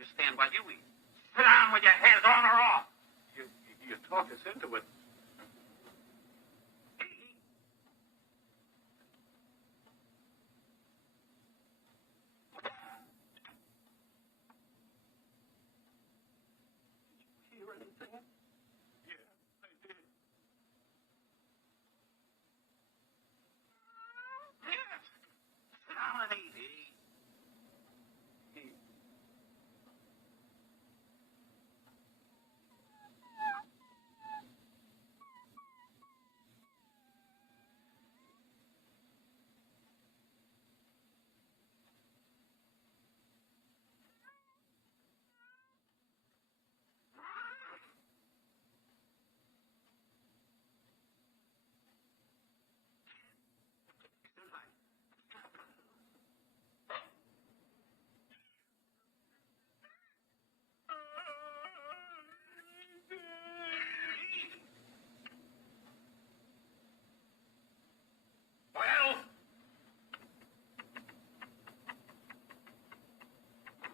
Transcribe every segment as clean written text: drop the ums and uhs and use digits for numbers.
you stand while you eat. Sit down with your head on or off. You talk us into it. Hear anything? Yeah, I did. Yes. Sit down and eat.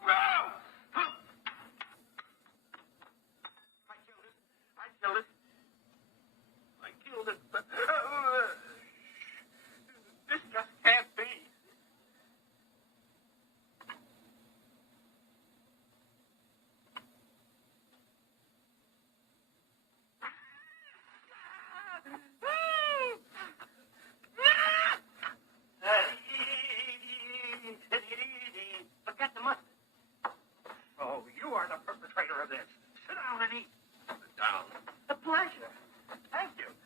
Well, I killed it. But, this just can't be. Forget the mustard. Oh, you are the perpetrator of this. Sit down and eat. Sit down. A pleasure. Thank you.